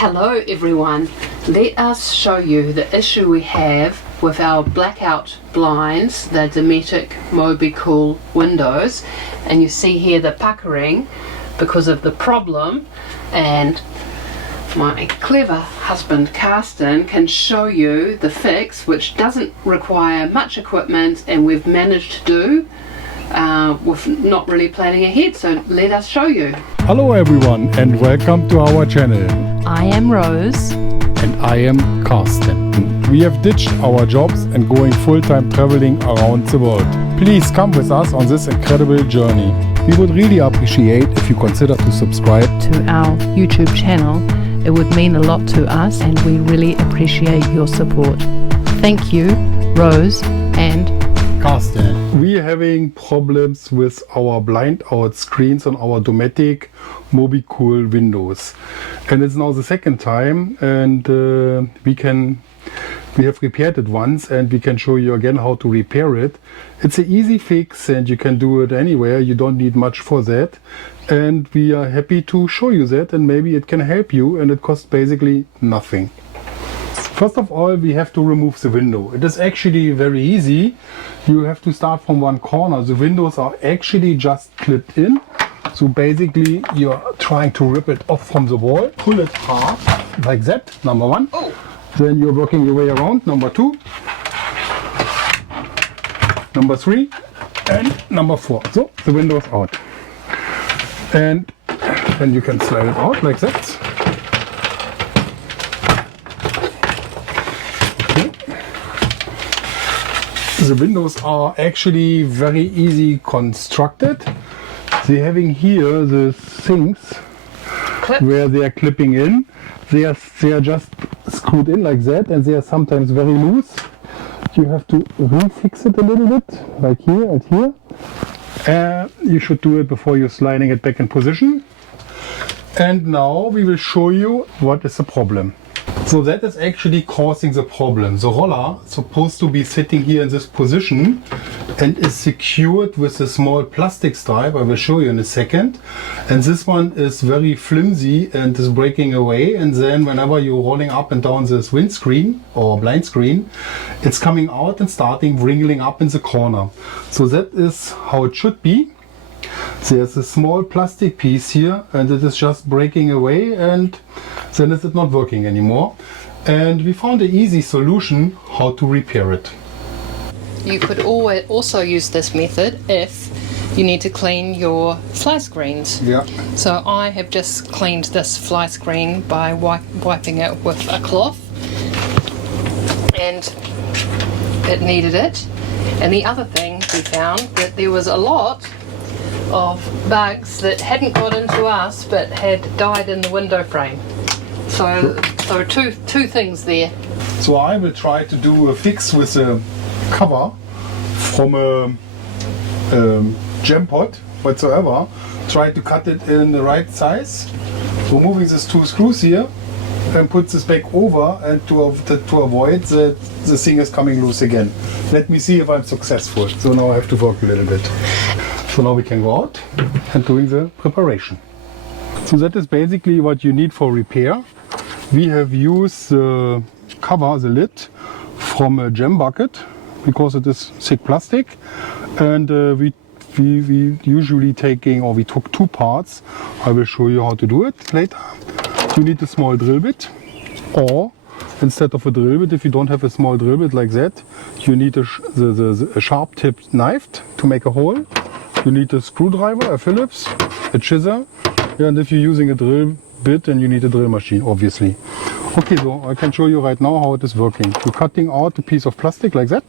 Hello everyone, let us show you the issue we have with our blackout blinds, the Dometic Mobicool windows, and you see here the puckering because of the problem, and my clever husband Carsten can show you the fix, which doesn't require much equipment and we've managed to do with not really planning ahead, so let us show you. Hello everyone and welcome to our channel. I am Rose. And I am Carsten. We have ditched our jobs and going full-time traveling around the world. Please come with us on this incredible journey. We would really appreciate if you consider to subscribe To our YouTube channel. It would mean a lot to us and we really appreciate your support. Thank you, Rose and Carsten. We are having problems with our blind out screens on our Dometic Mobicool windows, and it's now the second time, and we have repaired it once and we can show you again how to repair it. It's an easy fix and you can do it anywhere. You don't need much for that, and we are happy to show you that, and maybe it can help you, and it costs basically nothing. First of all, we have to remove the window. It is actually very easy. You have to start from one corner. The windows are actually just clipped in. So basically you're trying to rip it off from the wall. Pull it hard, like that, number one. Oh. Then you're working your way around, number two, number three, and number four. So the window's out. And then you can slide it out like that. The windows are actually very easy constructed. They're having here the things where they are clipping in. They are just screwed in like that, and they are sometimes very loose. You have to refix it a little bit, like here and here. You should do it before you're sliding it back in position. And now we will show you what is the problem. So that is actually causing the problem. The roller is supposed to be sitting here in this position and is secured with a small plastic stripe. I will show you in a second. And this one is very flimsy and is breaking away. And then whenever you're rolling up and down this windscreen or blind screen, it's coming out and starting wrinkling up in the corner. So that is how it should be. There's a small plastic piece here and it is just breaking away, and then it's not working anymore. And we found an easy solution how to repair it. You could also use this method if you need to clean your fly screens. Yeah. So I have just cleaned this fly screen by wiping it with a cloth, and it needed it. And the other thing we found, that there was a lot of bugs that hadn't got into us but had died in the window frame. So two things there. So I will try to do a fix with a cover from a jam pot whatsoever. Try to cut it in the right size, removing these two screws here, and put this back over, and to avoid that the thing is coming loose again. Let me see if I'm successful. So now I have to work a little bit. So now we can go out and doing the preparation. So that is basically what you need for repair. We have used the cover, the lid, from a jam bucket because it is thick plastic, and we usually we took two parts. I will show you how to do it later. You need a small drill bit, or instead of a drill bit, if you don't have a small drill bit like that, you need a sharp tipped knife to make a hole. You need a screwdriver, a Phillips, a chisel, and if you're using a drill bit, then you need a drill machine, obviously. Okay, so I can show you right now how it is working. You're cutting out a piece of plastic like that.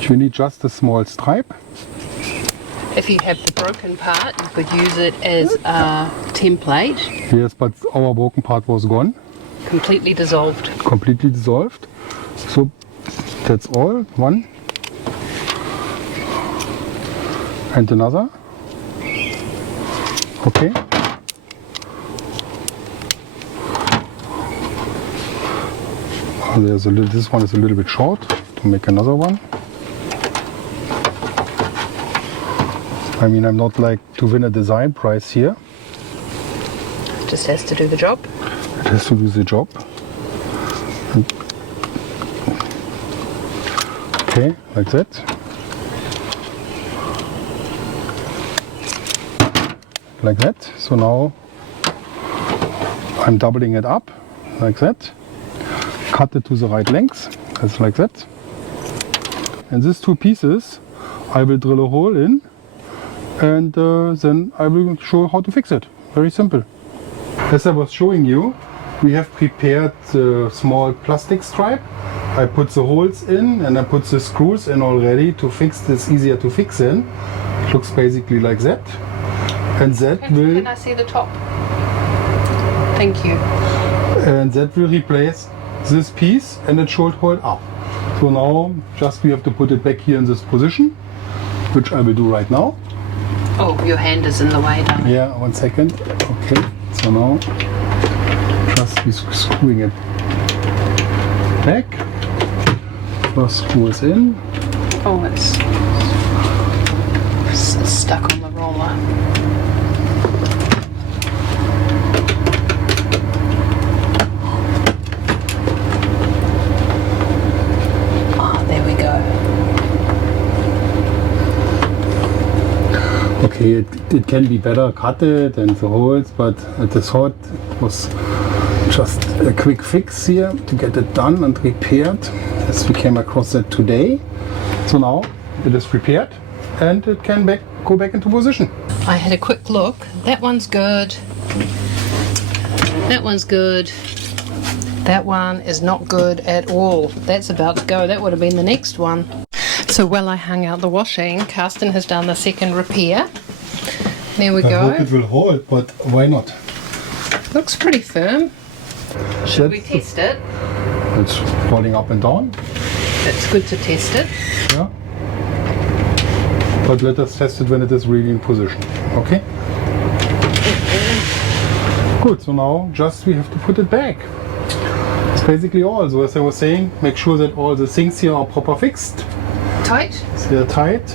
You need just a small stripe. If you have the broken part, you could use it as a template. Yes, but our broken part was gone. Completely dissolved. Completely dissolved. So that's all. One. And another. Okay. This one is a little bit short, to make another one. I mean, I'm not like to win a design prize here. Just has to do the job. It has to do the job. Okay, like that. Like that. So now I'm doubling it up, like that. Cut it to the right length, that's like that. And these two pieces I will drill a hole in, and then I will show how to fix it. Very simple. As I was showing you, we have prepared the small plastic stripe. I put the holes in and I put the screws in already to fix this, easier to fix in. It looks basically like that. And that Can I see the top? Thank you. And that will replace this piece, and it should hold up. So now just we have to put it back here in this position, which I will do right now. Oh, your hand is in the way, darling. Yeah, 1 second. Okay, so now just be screwing it back. First screw is in. Oh, it's stuck on the roller. Oh, there we go. Okay, it can be better cutted and the holes, but at the thought it was just a quick fix here to get it done and repaired, as we came across that today. So now it is prepared and it can go back into position. I had a quick look. That one's good. That one's good. That one is not good at all. That's about to go. That would have been the next one. So while I hung out the washing, Carsten has done the second repair. There we I go. hope it will hold, but why not? Looks pretty firm. Should we test it? It's rolling up and down. It's good to test it. Yeah. But let us test it when it is really in position. Okay? Good, so now just we have to put it back. It's basically all. So as I was saying, make sure that all the things here are proper fixed. Tight? They are tight.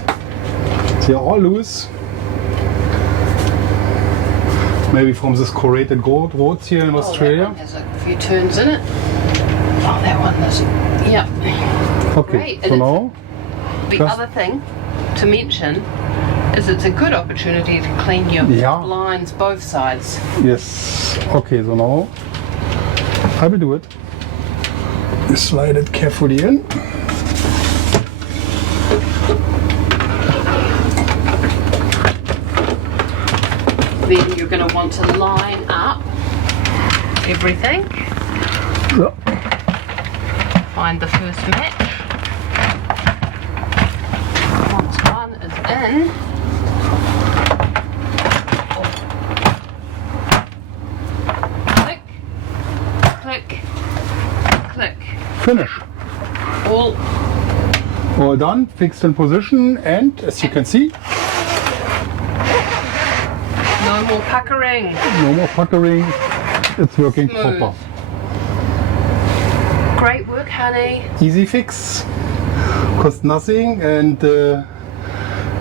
They are all loose. Maybe from this corrugated roads here in Australia. That one has a few turns in it. Oh, that one is. Yep. Okay, Great. so now The just- other thing to mention is it's a good opportunity to clean your Yeah. blinds both sides. yes. Okay, so now I will do it. You slide it carefully in. Then you're going to want to line up everything. Yeah. Find the first match. Once one is in, click, click, click. Finish. All done, fixed in position, and as you can see, No more puckering. no more puckering. It's working Smooth. proper. Great work, honey. Easy fix. Cost nothing, and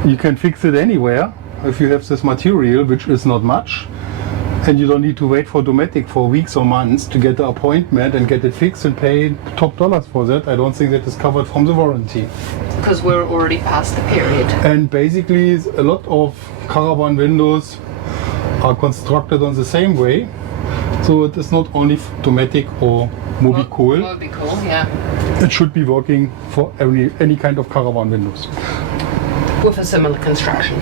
you can fix it anywhere if you have this material, which is not much. And you don't need to wait for Dometic for weeks or months to get the appointment and get it fixed and pay top dollars for that. I don't think that is covered from the warranty. Because we're already past the period. And basically a lot of Caravan windows are constructed on the same way. So it is not only Dometic or Mobicool. Mobicool, yeah. It should be working for any kind of Caravan windows. With a similar construction.